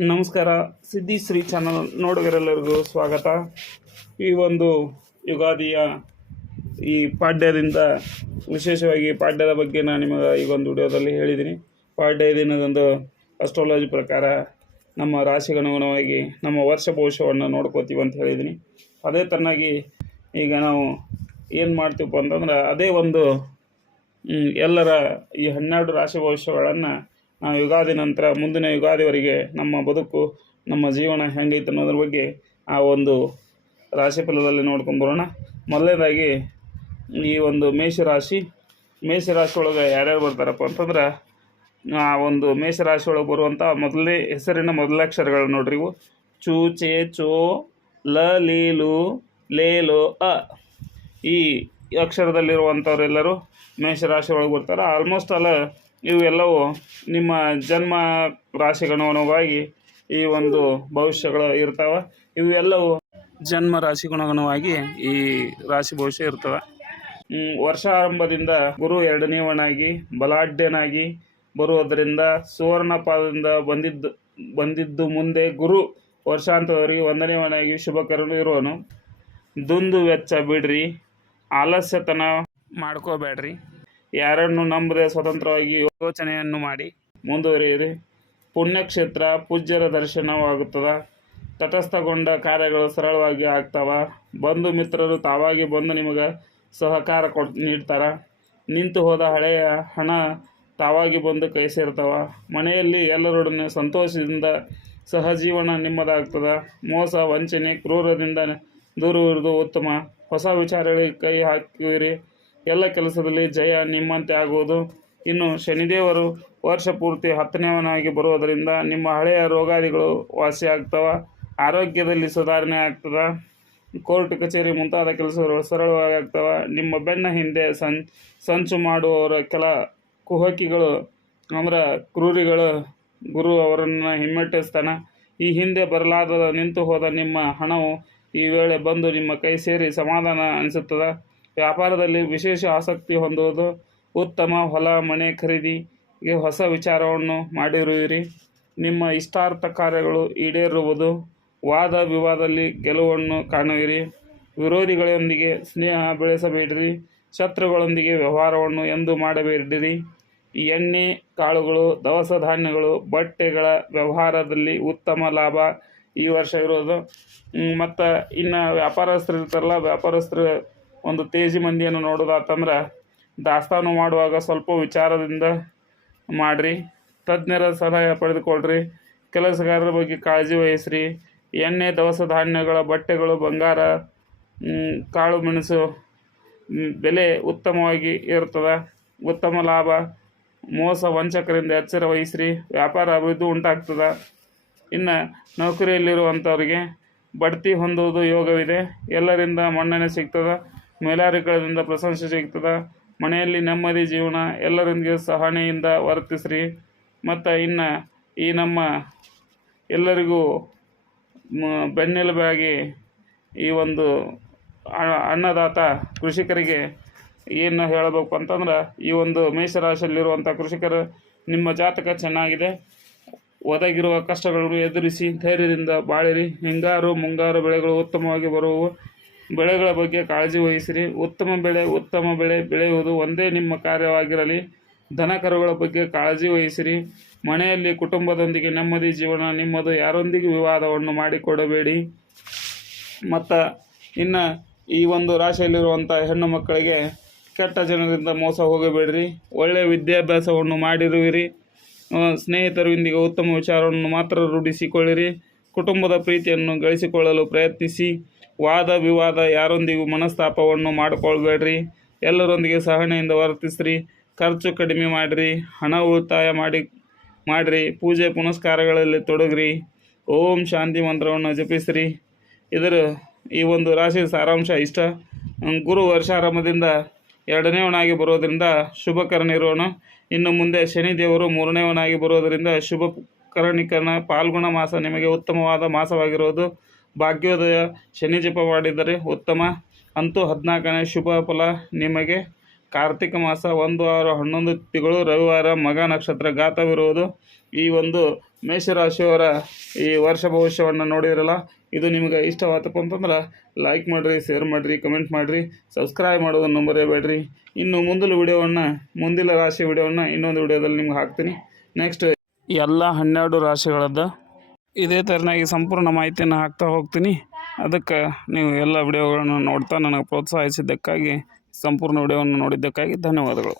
ನಮಸ್ಕಾರ. ಸಿದ್ಧಿ ಶ್ರೀ ಚಾನಲ್ ನೋಡುಗರೆಲ್ಲರಿಗೂ ಸ್ವಾಗತ. ಈ ಒಂದು ಯುಗಾದಿಯ ಈ ಪಾಡ್ಯದಿಂದ, ವಿಶೇಷವಾಗಿ ಪಾಡ್ಯದ ಬಗ್ಗೆ ನಾನು ನಿಮಗೆ ಈ ಒಂದು ವಿಡಿಯೋದಲ್ಲಿ ಹೇಳಿದ್ದೀನಿ. ಪಾಡ್ಯ ದಿನದಂದು ಅಸ್ಟ್ರಾಲಜಿ ಪ್ರಕಾರ ನಮ್ಮ ರಾಶಿಗನುಗುಣವಾಗಿ ನಮ್ಮ ವರ್ಷ ಭವಿಷ್ಯವನ್ನು ನೋಡ್ಕೋತೀವಿ ಅಂತ ಹೇಳಿದ್ದೀನಿ. ಅದೇ ತನ್ನಾಗಿ ಈಗ ನಾವು ಏನು ಮಾಡ್ತೀವಪ್ಪ ಅಂತಂದ್ರೆ, ಅದೇ ಒಂದು ಎಲ್ಲರ ಈ ಹನ್ನೆರಡು ರಾಶಿ ಭವಿಷ್ಯಗಳನ್ನು ಯುಗಾದಿ ನಂತರ ಮುಂದಿನ ಯುಗಾದಿವರೆಗೆ ನಮ್ಮ ಬದುಕು, ನಮ್ಮ ಜೀವನ ಹೆಂಗೈತೆ ಅನ್ನೋದ್ರ ಬಗ್ಗೆ ಆ ಒಂದು ರಾಶಿ ಫಲದಲ್ಲಿ ನೋಡ್ಕೊಂಡು ಬರೋಣ. ಮೊದಲನೇದಾಗಿ ಈ ಒಂದು ಮೇಷರಾಶಿ ಮೇಷರಾಶಿ ಒಳಗೆ ಯಾರ್ಯಾರು ಬರ್ತಾರಪ್ಪ ಅಂತಂದ್ರೆ, ಆ ಒಂದು ಮೇಷರಾಶಿ ಒಳಗೆ ಬರುವಂಥ ಮೊದಲನೇ ಹೆಸರಿನ ಮೊದಲಕ್ಷರಗಳು ನೋಡ್ರಿ ಇವು. ಚೂ, ಚೇ, ಚೋ, ಲ ಲೇಲೋ ಲೋ ಅ. ಈ ಅಕ್ಷರದಲ್ಲಿರುವಂಥವರೆಲ್ಲರೂ ಮೇಷರಾಶಿ ಒಳಗೆ ಬರ್ತಾರೆ. ಆಲ್ಮೋಸ್ಟ್ ಅಲ್ಲ ಇವೆಲ್ಲವೂ ನಿಮ್ಮ ಜನ್ಮ ರಾಶಿಗನುಗುಣವಾಗಿ ಈ ಒಂದು ಭವಿಷ್ಯಗಳು ಇರ್ತಾವೆ. ಇವೆಲ್ಲವೂ ಜನ್ಮ ರಾಶಿಗುಣಗುಣವಾಗಿ ಈ ರಾಶಿ ಭವಿಷ್ಯ ಇರ್ತವೆ. ವರ್ಷಾರಂಭದಿಂದ ಗುರು ಎರಡನೇವನಾಗಿ, ಬಲಾಢ್ಯನಾಗಿ ಬರುವುದರಿಂದ ಸುವರ್ಣ ಪಾದದಿಂದ ಬಂದಿದ್ದು ಬಂದಿದ್ದು ಮುಂದೆ ಗುರು ವರ್ಷಾಂತದವರಿಗೆ ಒಂದನೇವನಾಗಿ ಶುಭಕರನು ಇರುವನು. ದುಂದು ವೆಚ್ಚ ಬಿಡ್ರಿ. ಆಲಸ್ಯತನ ಮಾಡ್ಕೋಬೇಡ್ರಿ. ಯಾರನ್ನು ನಂಬದೆ ಸ್ವತಂತ್ರವಾಗಿ ಯೋಚನೆಯನ್ನು ಮಾಡಿ ಮುಂದುವರಿಯಿರಿ. ಪುಣ್ಯಕ್ಷೇತ್ರ ಪೂಜ್ಯರ ದರ್ಶನವಾಗುತ್ತದ. ತಟಸ್ಥಗೊಂಡ ಕಾರ್ಯಗಳು ಸರಳವಾಗಿ ಆಗ್ತಾವ. ಬಂಧು ಮಿತ್ರರು ತಾವಾಗಿ ಬಂದು ನಿಮಗೆ ಸಹಕಾರ ಕೊಡ್ ನೀಡ್ತಾರ. ನಿಂತು ಹೋದ ಹಳೆಯ ಹಣ ತಾವಾಗಿ ಬಂದು ಕೈ ಸೇರ್ತಾವ. ಮನೆಯಲ್ಲಿ ಎಲ್ಲರೊಡನೆ ಸಂತೋಷದಿಂದ ಸಹಜೀವನ ನಿಮ್ಮದಾಗ್ತದ. ಮೋಸ, ವಂಚನೆ, ಕ್ರೂರದಿಂದ ದೂರವಿರುವುದು ಉತ್ತಮ. ಹೊಸ ವಿಚಾರಗಳಿಗೆ ಕೈ ಹಾಕುವಿರಿ. ಎಲ್ಲ ಕೆಲಸದಲ್ಲಿ ಜಯ ನಿಮ್ಮಂತೆ ಆಗುವುದು. ಇನ್ನು ಶನಿದೇವರು ವರ್ಷ ಪೂರ್ತಿ ಹತ್ತನೇವನಾಗಿ ಬರುವುದರಿಂದ ನಿಮ್ಮ ಹಳೆಯ ರೋಗಾದಿಗಳು ವಾಸಿಯಾಗ್ತವ ಆರೋಗ್ಯದಲ್ಲಿ ಸುಧಾರಣೆ ಆಗ್ತದೆ, ಕೋರ್ಟ್ ಕಚೇರಿ ಮುಂತಾದ ಕೆಲಸಗಳು ಸರಳವಾಗಿ ಆಗ್ತವೆ, ನಿಮ್ಮ ಬೆನ್ನ ಹಿಂದೆ ಸಂ, ಸಂಚು ಮಾಡುವವರ ಕೆಲ ಕುಹಕಿಗಳು ಅಂದ್ರೆ ಕ್ರೂರಿಗಳು, ಗುರು ಅವರನ್ನು ಹಿಮ್ಮೆಟ್ಟಿಸ್ತಾನೆ ಈ ಹಿಂದೆ ಬರಲಾದ ನಿಂತು ಹೋದ ನಿಮ್ಮ ಹಣವು ಈ ವೇಳೆ ಬಂದು ನಿಮ್ಮ ಕೈ ಸೇರಿ ಸಮಾಧಾನ ಅನಿಸುತ್ತದೆ. ವ್ಯಾಪಾರದಲ್ಲಿ ವಿಶೇಷ ಆಸಕ್ತಿ ಹೊಂದುವುದು. ಉತ್ತಮ ಹೊಲ, ಮನೆ ಖರೀದಿಗೆ ಹೊಸ ವಿಚಾರವನ್ನು ಮಾಡಿರುವಿರಿ. ನಿಮ್ಮ ಇಷ್ಟಾರ್ಥ ಕಾರ್ಯಗಳು ಈಡೇರುವುದು. ವಾದ ವಿವಾದದಲ್ಲಿ ಗೆಲುವನ್ನು ಕಾಣುವಿರಿ. ವಿರೋಧಿಗಳೊಂದಿಗೆ ಸ್ನೇಹ ಬೆಳೆಸಬೇಡಿರಿ. ಶತ್ರುಗಳೊಂದಿಗೆ ವ್ಯವಹಾರವನ್ನು ಎಂದು ಮಾಡಬೇಡಿರಿ. ಎಣ್ಣೆ, ಕಾಳುಗಳು, ದವಸ ಧಾನ್ಯಗಳು, ಬಟ್ಟೆಗಳ ವ್ಯವಹಾರದಲ್ಲಿ ಉತ್ತಮ ಲಾಭ ಈ ವರ್ಷ ಇರೋದು. ಮತ್ತು ಇನ್ನು ವ್ಯಾಪಾರಸ್ಥರು ಇರ್ತಾರಲ್ಲ, ವ್ಯಾಪಾರಸ್ಥರು ಒಂದು ತೇಜಿ ಮಂದಿಯನ್ನು ನೋಡೋದಾತಂದ್ರೆ ದಾಸ್ತಾನು ಮಾಡುವಾಗ ಸ್ವಲ್ಪ ವಿಚಾರದಿಂದ ಮಾಡಿರಿ, ತಜ್ಞರ ಸಲಹೆ ಪಡೆದುಕೊಳ್ಳ್ರಿ ಕೆಲಸಗಾರರ ಬಗ್ಗೆ ಕಾಳಜಿ ವಹಿಸ್ರಿ, ಎಣ್ಣೆ, ದವಸ ಧಾನ್ಯಗಳ, ಬಟ್ಟೆಗಳು, ಬಂಗಾರ ಕಾಳು, ಮೆಣಸು ಬೆಲೆ ಉತ್ತಮವಾಗಿ ಇರ್ತದೆ, ಉತ್ತಮ ಲಾಭ, ಮೋಸ ವಂಚಕರಿಂದ ಎಚ್ಚರ ವಹಿಸ್ರಿ, ವ್ಯಾಪಾರ ಅಭಿವೃದ್ಧಿ ಉಂಟಾಗ್ತದೆ. ಇನ್ನು ನೌಕರಿಯಲ್ಲಿರುವಂಥವ್ರಿಗೆ ಬಡ್ತಿ ಹೊಂದುವುದು ಯೋಗವಿದೆ, ಎಲ್ಲರಿಂದ ಮನ್ನಣೆ ಸಿಗ್ತದೆ. ಮೇಲಾಧಿಕಾರದಿಂದ ಪ್ರಶಂಸೆ ಸಿಗ್ತದೆ. ಮನೆಯಲ್ಲಿ ನೆಮ್ಮದಿ ಜೀವನ, ಎಲ್ಲರೊಂದಿಗೆ ಸಹನೆಯಿಂದ ವರ್ತಿಸ್ರಿ. ಮತ್ತು ಇನ್ನು ಈ ನಮ್ಮ ಎಲ್ಲರಿಗೂ ಬೆನ್ನೆಲುಬಾಗಿ ಈ ಒಂದು ಅನ್ನದಾತ ಕೃಷಿಕರಿಗೆ ಏನು ಹೇಳಬೇಕು ಅಂತಂದ್ರೆ, ಈ ಒಂದು ಮೇಷರಾಶಿಯಲ್ಲಿರುವಂಥ ಕೃಷಿಕರು ನಿಮ್ಮ ಜಾತಕ ಚೆನ್ನಾಗಿದೆ. ಒದಗಿರುವ ಕಷ್ಟಗಳನ್ನು ಎದುರಿಸಿ ಧೈರ್ಯದಿಂದ ಬಾಳಿರಿ. ಹಿಂಗಾರು ಮುಂಗಾರು ಬೆಳೆಗಳು ಉತ್ತಮವಾಗಿ ಬರುವವು. ಬೆಳೆಗಳ ಬಗ್ಗೆ ಕಾಳಜಿ ವಹಿಸಿರಿ. ಉತ್ತಮ ಬೆಳೆ ಉತ್ತಮ ಬೆಳೆ ಬೆಳೆಯುವುದು ಒಂದೇ ನಿಮ್ಮ ಕಾರ್ಯವಾಗಿರಲಿ. ದನ ಕರುಗಳ ಬಗ್ಗೆ ಕಾಳಜಿ ವಹಿಸಿರಿ. ಮನೆಯಲ್ಲಿ ಕುಟುಂಬದೊಂದಿಗೆ ನೆಮ್ಮದಿ ಜೀವನ, ನಿಮ್ಮದು ಯಾರೊಂದಿಗೆ ವಿವಾದವನ್ನು ಮಾಡಿಕೊಡಬೇಡಿ. ಮತ್ತು ಇನ್ನು ಈ ಒಂದು ರಾಶಿಯಲ್ಲಿರುವಂಥ ಹೆಣ್ಣು ಮಕ್ಕಳಿಗೆ ಕೆಟ್ಟ ಜನರಿಂದ ಮೋಸ ಹೋಗಬೇಡ್ರಿ. ಒಳ್ಳೆಯ ವಿದ್ಯಾಭ್ಯಾಸವನ್ನು ಮಾಡಿರುವಿರಿ. ಸ್ನೇಹಿತರೊಂದಿಗೆ ಉತ್ತಮ ವಿಚಾರವನ್ನು ಮಾತ್ರ ರೂಢಿಸಿಕೊಳ್ಳಿರಿ. ಕುಟುಂಬದ ಪ್ರೀತಿಯನ್ನು ಗಳಿಸಿಕೊಳ್ಳಲು ಪ್ರಯತ್ನಿಸಿ. ವಾದ ವಿವಾದ ಯಾರೊಂದಿಗೂ ಮನಸ್ತಾಪವನ್ನು ಮಾಡಿಕೊಳ್ಬೇಡ್ರಿ. ಎಲ್ಲರೊಂದಿಗೆ ಸಹನೆಯಿಂದ ವರ್ತಿಸ್ರಿ. ಖರ್ಚು ಕಡಿಮೆ ಮಾಡಿರಿ. ಹಣ ಉಳಿತಾಯ ಮಾಡಿ, ಮಾಡಿರಿ. ಪೂಜೆ ಪುನಸ್ಕಾರಗಳಲ್ಲಿ ತೊಡಗ್ರಿ. ಓಂ ಶಾಂತಿ ಮಂತ್ರವನ್ನು ಜಪಿಸ್ರಿ. ಇದರ ಈ ಒಂದು ರಾಶಿ ಸಾರಾಂಶ ಇಷ್ಟ. ಗುರು ವರ್ಷಾರಂಭದಿಂದ ಎರಡನೇವನಾಗಿ ಬರೋದರಿಂದ ಶುಭಕರಣಿರೋಣ ಇನ್ನು ಮುಂದೆ ಶನಿದೇವರು ಮೂರನೇವನಾಗಿ ಬರೋದರಿಂದ ಶುಭ ಪಾಲ್ಗುಣ ಮಾಸ ನಿಮಗೆ ಉತ್ತಮವಾದ ಮಾಸವಾಗಿರೋದು. ಭಾಗ್ಯೋದಯ ಶನಿ ಜಪ ಮಾಡಿದರೆ ಉತ್ತಮ. ಅಂತೂ ಹದಿನಾಲ್ಕನೇ ಶುಭ ಫಲ ನಿಮಗೆ. ಕಾರ್ತಿಕ ಮಾಸ ಒಂದು, ಆರು, ಹನ್ನೊಂದು ತಿಂಗಳು ರವಿವಾರ ಮಗ ನಕ್ಷತ್ರ ಘಾತವಿರುವುದು. ಈ ಒಂದು ಮೇಷರಾಶಿಯವರ ಈ ವರ್ಷ ಭವಿಷ್ಯವನ್ನು ನೋಡಿದ್ರಲ್ಲ, ಇದು ನಿಮಗೆ ಇಷ್ಟವಾತಪ್ಪ ಅಂತಂದ್ರೆ ಲೈಕ್ ಮಾಡಿರಿ ಶೇರ್ ಮಾಡಿರಿ ಕಮೆಂಟ್ ಮಾಡಿರಿ ಸಬ್ಸ್ಕ್ರೈಬ್ ಮಾಡೋದನ್ನು ಮರೆಯಬೇಡ್ರಿ. ಇನ್ನು ಮುಂದಿನ ವಿಡಿಯೋವನ್ನು, ಮುಂದಿನ ರಾಶಿ ವಿಡಿಯೋವನ್ನು ಇನ್ನೊಂದು ವಿಡಿಯೋದಲ್ಲಿ ನಿಮ್ಗೆ ಹಾಕ್ತೀನಿ. ನೆಕ್ಸ್ಟ್ ಎಲ್ಲ ಹನ್ನೆರಡು ರಾಶಿಗಳದ್ದು ಇದೇ ಥರನಾಗಿ ಸಂಪೂರ್ಣ ಮಾಹಿತಿಯನ್ನು ಹಾಕ್ತಾ ಹೋಗ್ತೀನಿ. ಅದಕ್ಕೆ ನೀವು ಎಲ್ಲ ವಿಡಿಯೋಗಳನ್ನು ನೋಡ್ತಾ ನನಗೆ ಪ್ರೋತ್ಸಾಹಿಸಿದ್ದಕ್ಕಾಗಿ, ಸಂಪೂರ್ಣ ವಿಡಿಯೋವನ್ನು ನೋಡಿದ್ದಕ್ಕಾಗಿ ಧನ್ಯವಾದಗಳು.